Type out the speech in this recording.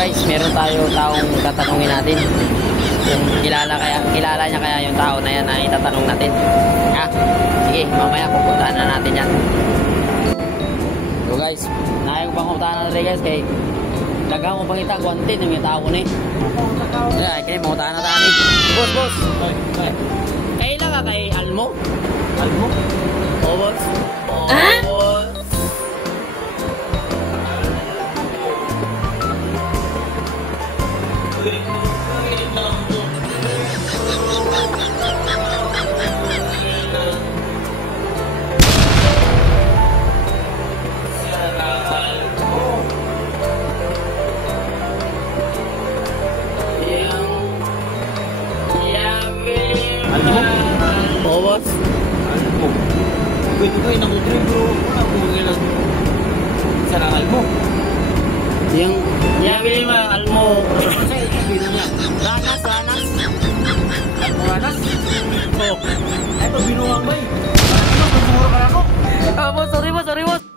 guys, meron tayo taong tatanungin natin. Kung kilala niya kaya yung tao na yan na itatanong natin. Ha? Sige, mamaya pupuntahan na natin yan. So guys, nakayang panguntahan na natin guys kay dagang mo pangita wanted ng mga tao ni. Ay, kaya panguntahan na tayo. Boss. Kailan ka kay Almo? Almo? Oh, boss. Boss. Boss. Almo. Pwede ko yung nakutrin bro. Wala ko ngayon. Isa lang Almo. Yung bilhin mo yung Almo. Ranas. Ranas? Oo. Ay, pag binuhang ba eh? Ano, pagmura ka na ako? Boss, sorry boss.